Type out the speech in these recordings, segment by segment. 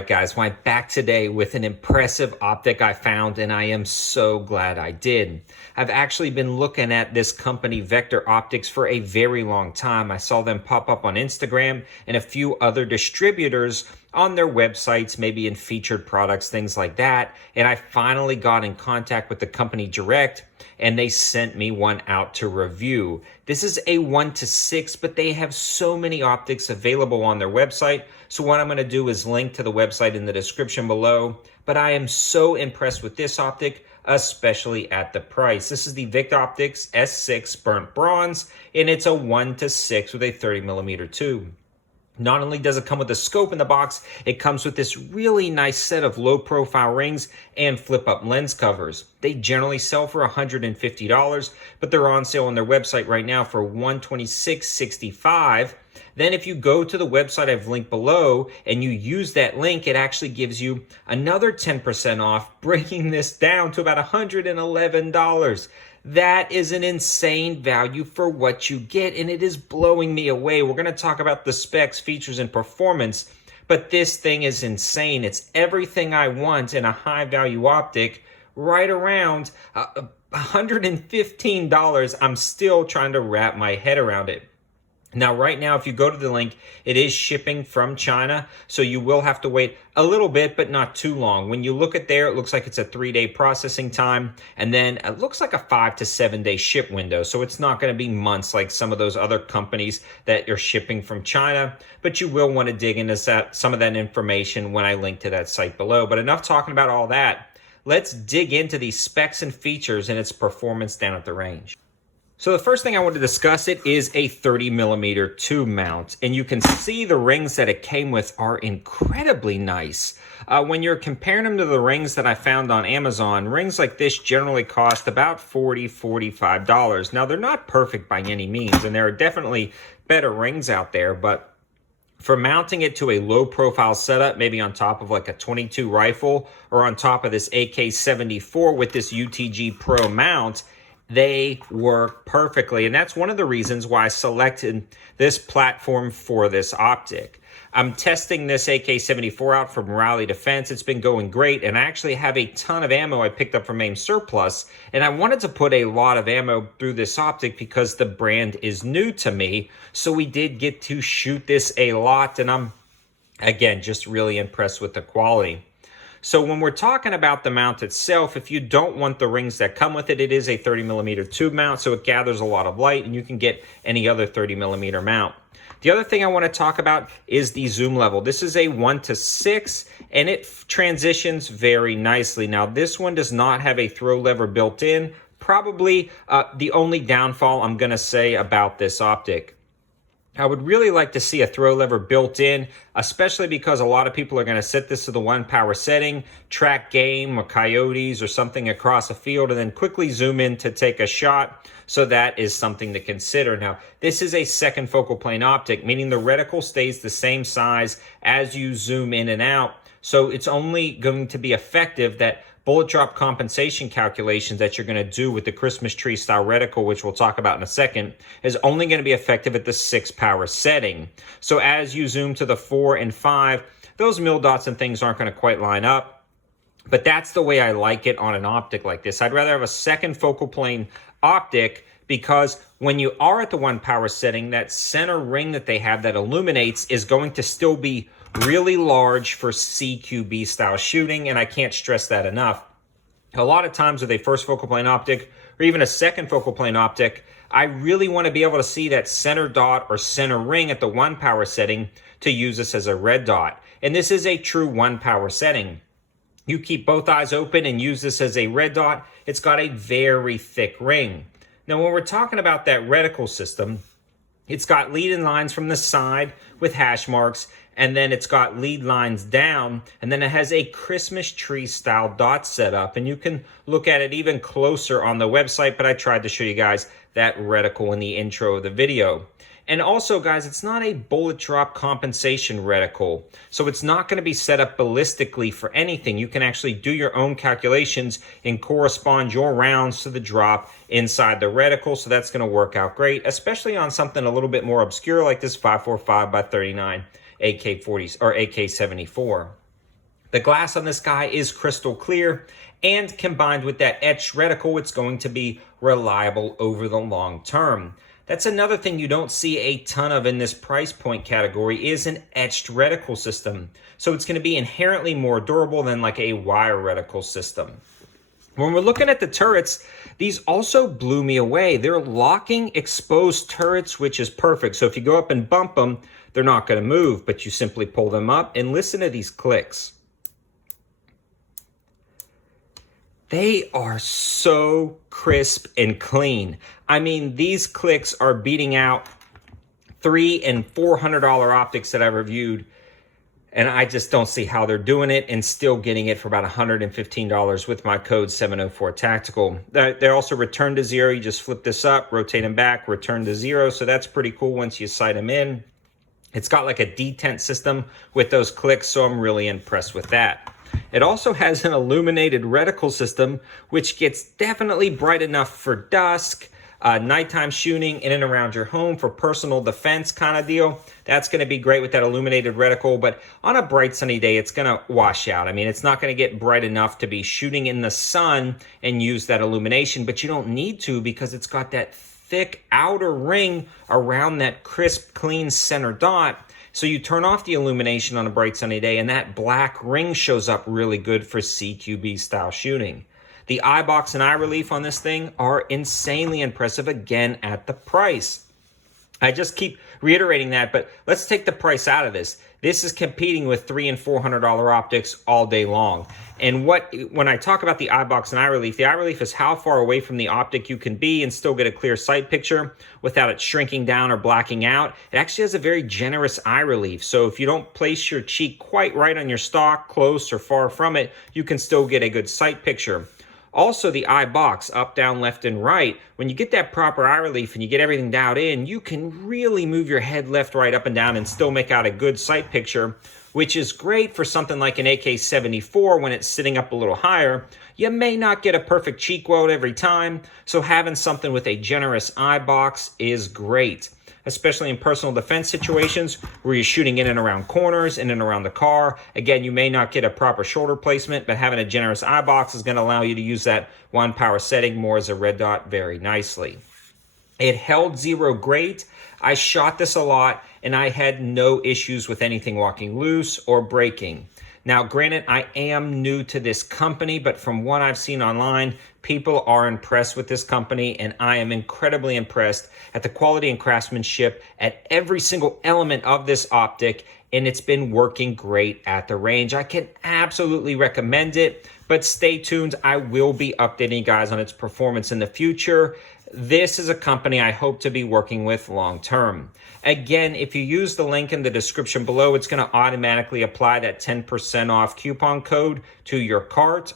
right, guys, well, I'm back today with an impressive optic I found, and I am so glad I did. I've actually been looking at this company, Victoptics, for a very long time. I saw them pop up on Instagram and a few other distributors on their websites, maybe in featured products, things like that. And I finally got in contact with the company direct, and they sent me one out to review. This is a 1:6, but they have so many optics available on their website. So what I'm going to do is link to the website in the description below. But I am so impressed with this optic, especially at the price. This is the Victoptics S6 Burnt Bronze, and it's a 1:6 with a 30mm tube. Not only does it come with a scope in the box, it comes with this really nice set of low profile rings and flip up lens covers. They generally sell for $150, but they're on sale on their website right now for $126.65. Then if you go to the website I've linked below and you use that link, it actually gives you another 10% off, bringing this down to about $111. That is an insane value for what you get, and it is blowing me away. We're going to talk about the specs, features, and performance, but this thing is insane. It's everything I want in a high-value optic, right around $115. I'm still trying to wrap my head around it. Now, right now, if you go to the link, it is shipping from China, so you will have to wait a little bit, but not too long. When you look at there, it looks like it's a 3-day processing time, and then it looks like a 5 to 7 day ship window, so it's not going to be months like some of those other companies that are shipping from China, but you will want to dig into some of that information when I link to that site below. But enough talking about all that. Let's dig into these specs and features and its performance down at the range. So the first thing I want to discuss it is a 30mm tube mount, and you can see the rings that it came with are incredibly nice. When you're comparing them to the rings that I found on Amazon, rings like this generally cost about $45. Now, they're not perfect by any means, and there are definitely better rings out there, but for mounting it to a low profile setup, maybe on top of like a 22 rifle or on top of this AK-74 with this UTG Pro mount, they work perfectly. And that's one of the reasons why I selected this platform for this optic. I'm testing this AK-74 out from Rally Defense. It's been going great, and I actually have a ton of ammo I picked up from AIM Surplus, and I wanted to put a lot of ammo through this optic because the brand is new to me. So we did get to shoot this a lot, and I'm, again, just really impressed with the quality. So when we're talking about the mount itself, if you don't want the rings that come with it, it is a 30mm tube mount, so it gathers a lot of light, and you can get any other 30mm mount. The other thing I want to talk about is the zoom level. This is a 1:6, and it transitions very nicely. Now, this one does not have a throw lever built in. Probably the only downfall I'm going to say about this optic. I would really like to see a throw lever built in, especially because a lot of people are going to set this to the 1 power setting, track game or coyotes or something across a field, and then quickly zoom in to take a shot. So that is something to consider. Now, this is a second focal plane optic, meaning the reticle stays the same size as you zoom in and out. So it's only going to be effective that bullet drop compensation calculations that you're going to do with the Christmas tree style reticle, which we'll talk about in a second, is only going to be effective at the 6 power setting. So as you zoom to the 4 and 5, those mil dots and things aren't going to quite line up. But that's the way I like it on an optic like this. I'd rather have a second focal plane optic, because when you are at the 1 power setting, that center ring that they have that illuminates is going to still be really large for CQB style shooting, and I can't stress that enough. A lot of times with a first focal plane optic or even a second focal plane optic, I really want to be able to see that center dot or center ring at the 1 power setting to use this as a red dot. And this is a true 1 power setting. You keep both eyes open and use this as a red dot, it's got a very thick ring. Now, when we're talking about that reticle system, it's got lead-in lines from the side with hash marks, and then it's got lead lines down, and then it has a Christmas tree style dot setup, and you can look at it even closer on the website, but I tried to show you guys that reticle in the intro of the video. And also, guys, it's not a bullet drop compensation reticle, so it's not going to be set up ballistically for anything. You can actually do your own calculations and correspond your rounds to the drop inside the reticle, so that's going to work out great, especially on something a little bit more obscure like this 545 by 39 AK-40s or AK-74. The glass on this guy is crystal clear, and combined with that etched reticle, it's going to be reliable over the long term. That's another thing you don't see a ton of in this price point category is an etched reticle system. So it's going to be inherently more durable than like a wire reticle system. When we're looking at the turrets, these also blew me away. They're locking exposed turrets, which is perfect. So if you go up and bump them, they're not going to move, but you simply pull them up and listen to these clicks. They are so crisp and clean. I mean, these clicks are beating out $300 and $400 optics that I reviewed, and I just don't see how they're doing it and still getting it for about $115 with my code 704Tactical. They also return to zero. You just flip this up, rotate them back, return to zero. So that's pretty cool once you sight them in. It's got like a detent system with those clicks, so I'm really impressed with that. It also has an illuminated reticle system, which gets definitely bright enough for dusk, nighttime shooting in and around your home for personal defense kind of deal. That's going to be great with that illuminated reticle, but on a bright sunny day, it's going to wash out. I mean, it's not going to get bright enough to be shooting in the sun and use that illumination, but you don't need to because it's got that thick outer ring around that crisp, clean center dot. So you turn off the illumination on a bright sunny day and that black ring shows up really good for CQB style shooting. The eye box and eye relief on this thing are insanely impressive again at the price. I just keep reiterating that, but let's take the price out of this. This is competing with $300 and $400 optics all day long. And when I talk about the eye box and eye relief, the eye relief is how far away from the optic you can be and still get a clear sight picture without it shrinking down or blacking out. It actually has a very generous eye relief. So if you don't place your cheek quite right on your stock, close or far from it, you can still get a good sight picture. Also, the eye box, up, down, left, and right, when you get that proper eye relief and you get everything dialed in, you can really move your head left, right, up, and down and still make out a good sight picture, which is great for something like an AK-74 when it's sitting up a little higher. You may not get a perfect cheek weld every time, so having something with a generous eye box is great, especially in personal defense situations where you're shooting in and around corners, in and around the car. Again, you may not get a proper shoulder placement, but having a generous eye box is going to allow you to use that one power setting more as a red dot very nicely. It held zero great. I shot this a lot, and I had no issues with anything walking loose or breaking. Now, granted, I am new to this company, but from what I've seen online, people are impressed with this company, and I am incredibly impressed at the quality and craftsmanship at every single element of this optic, and it's been working great at the range. I can absolutely recommend it, but stay tuned. I will be updating you guys on its performance in the future. This is a company I hope to be working with long term. Again, if you use the link in the description below, it's going to automatically apply that 10% off coupon code to your cart.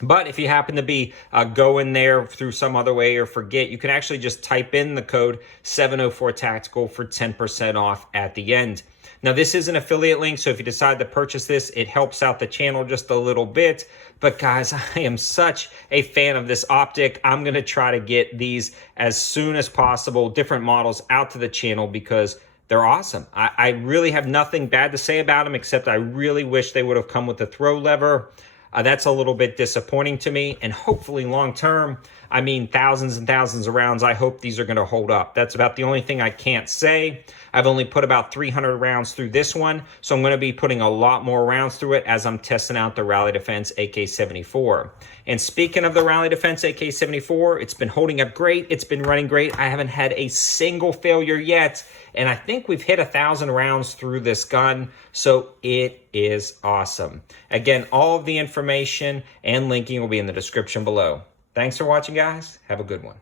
But if you happen to be going there through some other way or forget, you can actually just type in the code 704Tactical for 10% off at the end. Now, this is an affiliate link, so if you decide to purchase this, it helps out the channel just a little bit. But guys, I am such a fan of this optic. I'm going to try to get these as soon as possible, different models out to the channel because they're awesome. I really have nothing bad to say about them, except I really wish they would have come with a throw lever. That's a little bit disappointing to me, and hopefully long term, I mean thousands and thousands of rounds, I hope these are going to hold up. That's about the only thing I can't say. I've only put about 300 rounds through this one, so I'm going to be putting a lot more rounds through it as I'm testing out the Rally Defense AK-74. And speaking of the Rally Defense AK-74, it's been holding up great. It's been running great. I haven't had a single failure yet, and I think we've hit 1,000 rounds through this gun, so it is awesome. Again, all of the information and linking will be in the description below. Thanks for watching, guys. Have a good one.